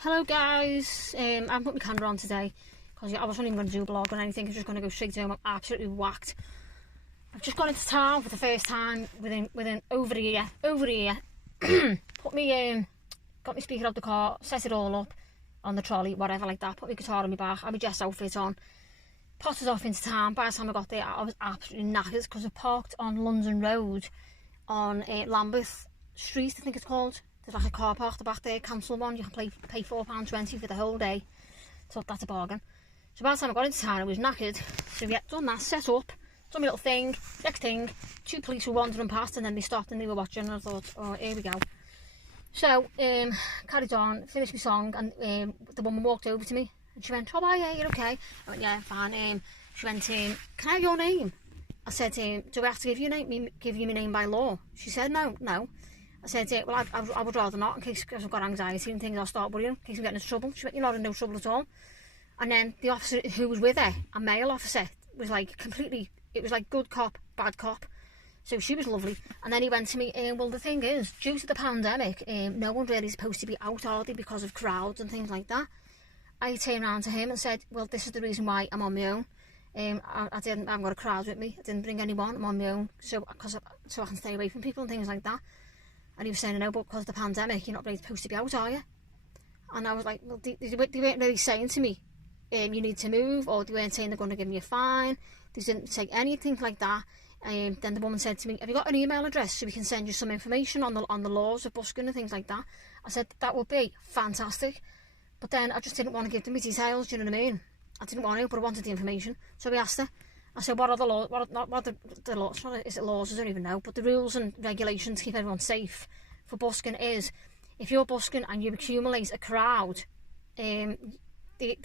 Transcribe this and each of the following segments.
Hello guys, I haven't put my camera on today because I wasn't even going to do a vlog or anything. I was just going to go straight to home. I'm absolutely whacked. I've just gone into town for the first time within over a year. Got my speaker out the car, set it all up on the trolley, whatever like that, put my guitar on my back, had my dress outfit on, potted off into town. By the time I got there I was absolutely knackered because I parked on London Road on Lambeth Street, I think it's called. There's like a car park at the back there, council one. You can pay £4.20 for the whole day. So that's a bargain. So by the time I got into town I was knackered. So yeah, done that, set up, done my little thing. Next thing, two police were wandering past and then they stopped and they were watching and I thought, oh, here we go. So, carried on, finished my song, and the woman walked over to me and she went, oh, hi, yeah, you're okay? I went, yeah, fine. She went, can I have your name? I said, do I have to give you my name by law? She said, no. I said, well, I would rather not, in case I've got anxiety and things, I'll start worrying, in case I'm getting into trouble. She went, you're not in no trouble at all. And then the officer who was with her, a male officer, was like completely, it was like good cop, bad cop. So she was lovely. And then he went to me, well, the thing is, due to the pandemic, no one really is supposed to be out, are they, because of crowds and things like that. I turned around to him and said, well, this is the reason why I'm on my own. I haven't got a crowd with me. I didn't bring anyone. I'm on my own, so I can stay away from people and things like that. And he was saying, no, but because of the pandemic, you're not really supposed to be out, are you? And I was like, well, they weren't really saying to me, you need to move, or they weren't saying they're going to give me a fine. They didn't say anything like that. Then the woman said to me, have you got an email address so we can send you some information on the laws of busking and things like that? I said, that would be fantastic. But then I just didn't want to give them my details, do you know what I mean? I didn't want to, but I wanted the information. So we asked her. I said, what are the laws? What are the laws? Is it laws? I don't even know. But the rules and regulations to keep everyone safe for busking is, if you're busking and you accumulate a crowd, they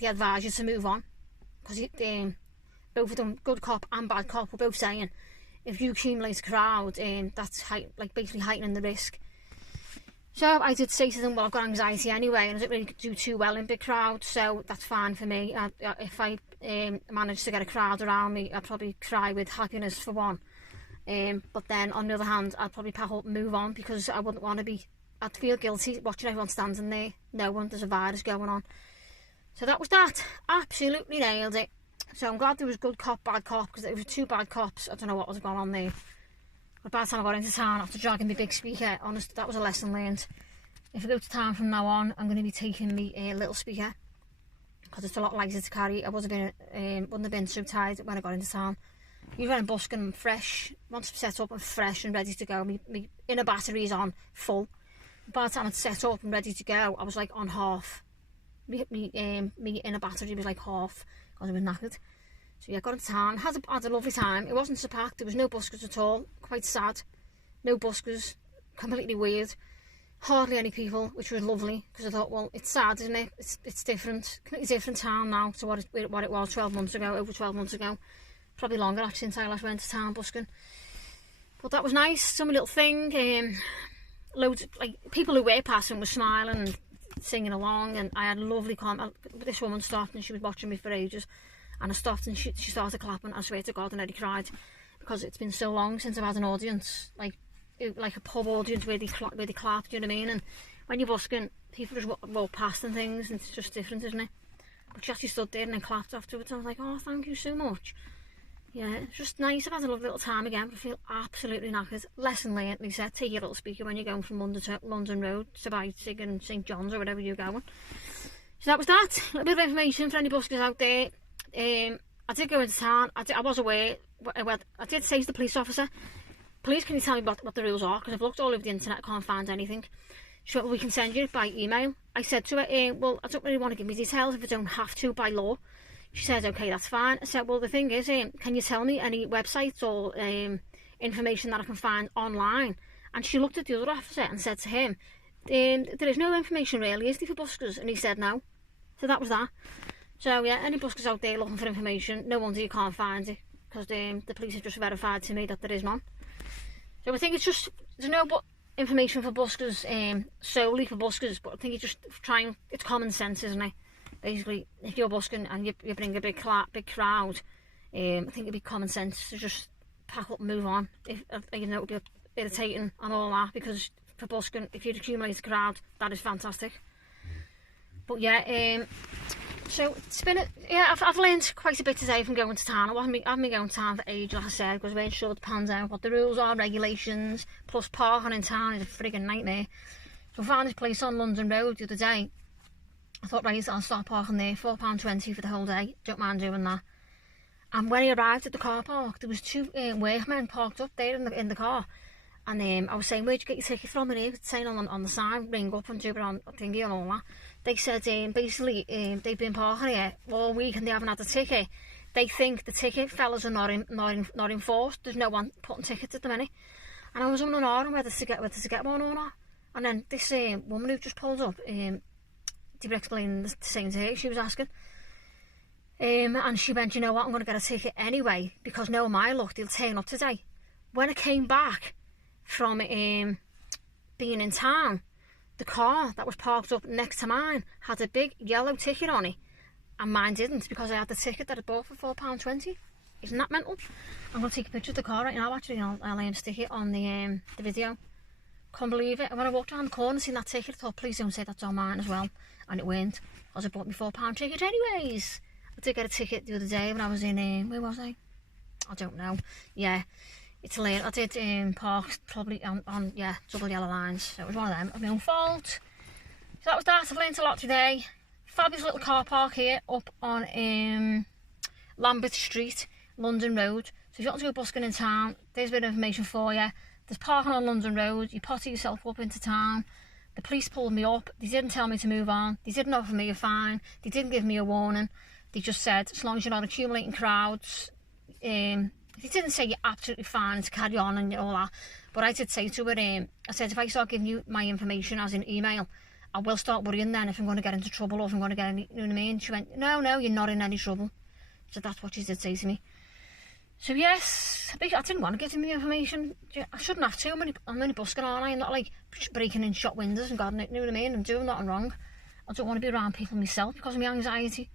advise you to move on. Because both of them, good cop and bad cop, were both saying, if you accumulate a crowd, that's basically heightening the risk. So I did say to them, well, I've got anxiety anyway and I don't really do too well in big crowds, so that's fine for me. If I managed to get a crowd around me, I'd probably cry with happiness for one. But then on the other hand, I'd probably pack up and move on, because I wouldn't want to be, I'd feel guilty watching everyone standing there knowing there's a virus going on. So that was that. Absolutely nailed it. So I'm glad there was good cop, bad cop, because there was two bad cops. I don't know what was going on there. But by the time I got into town after dragging my big speaker, honest, that was a lesson learned. If I go to town from now on, I'm going to be taking me a little speaker, because it's a lot lighter to carry. I wouldn't have been so tired when I got into town. Usually when I'm busking, I'm fresh. Once I'm set up, I'm fresh and ready to go. My inner battery is on full. By the time I'd set up and ready to go, I was like on half. My inner battery was like half, because I was knackered. So yeah, got into town, had a lovely time. It wasn't so packed, there was no buskers at all, quite sad. No buskers, completely weird. Hardly any people, which was lovely, because I thought, well, it's sad, isn't it? It's different, completely different town now to what it was 12 months ago, over 12 months ago. Probably longer actually since I last went to town busking. But that was nice, some little thing. Loads of, people who were passing were smiling and singing along, and I had a lovely comment. This woman stopped and she was watching me for ages. And I stopped and she started clapping. I swear to God, I nearly cried, because it's been so long since I've had an audience, like a pub audience where they clap, do you know what I mean? And when you're busking, people just walk past and things, and it's just different, isn't it? But she actually stood there and then clapped afterwards. I was like, oh, thank you so much. Yeah, it's just nice. I've had a lovely little time again, but I feel absolutely knackered. Lesson learned, they said, take your little speaker when you're going from London Road to Busking and St John's or wherever you're going. So that was that. A little bit of information for any buskers out there. I did go into town. I was aware. I did say to the police officer, please can you tell me what the rules are, because I've looked all over the internet, I can't find anything. She went, well, we can send you it by email. I said to her, well, I don't really want to give me details if I don't have to by law. She said, okay, that's fine. I said, well, the thing is, can you tell me any websites or information that I can find online? And she looked at the other officer and said to him, there is no information really, is there, for buskers? And he said no. So that was that. So yeah, any buskers out there looking for information, no wonder you can't find it, because the police have just verified to me that there is none. So I think it's just, there's no information for buskers, solely for buskers, but I think it's just it's common sense, isn't it? Basically, if you're busking and you bring a big crowd, I think it'd be common sense to just pack up and move on. If you know, it would be irritating and all that, because for busking, if you accumulate a crowd, that is fantastic. But yeah, so it's been, I've learned quite a bit today from going to town. I haven't been going to town for ages, like I said, because we're sure it depends on what the rules are, regulations, plus parking in town is a frigging nightmare. So I found this place on London Road the other day. I thought, right, I'll start parking there, £4.20 for the whole day, don't mind doing that. And when I arrived at the car park, there was two workmen parked up there in the car. And I was saying, where'd you get your ticket from? And he was saying on the sign, ring up and do it on thingy and all that. They said basically they've been parking here all week and they haven't had a ticket. They think the ticket fellas are not enforced. There's no one putting tickets at the minute. And I was on and on whether to get one or not. And then this woman who just pulled up, they were explaining the same to her. She was asking. And she went, you know what, I'm going to get a ticket anyway, because no, my luck, they'll turn up today. When I came back from being in town, the car that was parked up next to mine had a big yellow ticket on it, and mine didn't, because I had the ticket that I bought for £4.20. Isn't that mental? I'm going to take a picture of the car right now, actually, and I'll stick it on the video. Can't believe it. And when I walked around the corner and seen that ticket, I thought, please don't say that's on mine as well. And it weren't, because I bought my £4 ticket anyways. I did get a ticket the other day when I was in, where was I? I don't know. Yeah, it's late. I did park probably on double yellow lines. So it was one of them, of my own fault. So that was that. I've learned a lot today. Fabulous little car park here up on Lambeth Street, London Road. So if you want to go busking in town, there's a bit of information for you. There's parking on London Road. You potter yourself up into town. The police pulled me up. They didn't tell me to move on. They didn't offer me a fine. They didn't give me a warning. They just said, as long as you're not accumulating crowds, they didn't say you're absolutely fine to carry on and all that, but I did say to her, I said, if I start giving you my information as an email, I will start worrying then if I'm going to get into trouble or if I'm going to get any, you know what I mean? She went, no, you're not in any trouble. So that's what she did say to me. So yes, I didn't want to give them the information. I shouldn't have to. I'm only busking, aren't I? I'm not like breaking in shop windows and God, you know what I mean? I'm doing nothing wrong. I don't want to be around people myself because of my anxiety.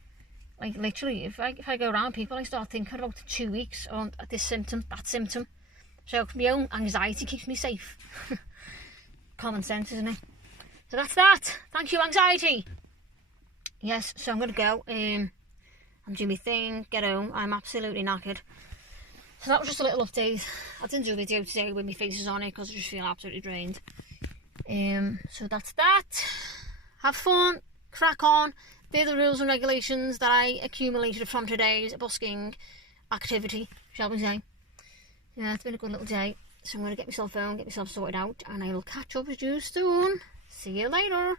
Like literally, if I go around people, I start thinking about 2 weeks on this symptom, that symptom. So my own anxiety keeps me safe. Common sense, isn't it? So that's that. Thank you, anxiety. Yes, so I'm going to go. I'm doing my thing, get home. I'm absolutely knackered. So that was just a little update. I didn't do a video today with my faces on it because I just feel absolutely drained. So that's that. Have fun, crack on. They're the rules and regulations that I accumulated from today's busking activity, shall we say. Yeah, it's been a good little day. So I'm going to get myself home, get myself sorted out, and I will catch up with you soon. See you later.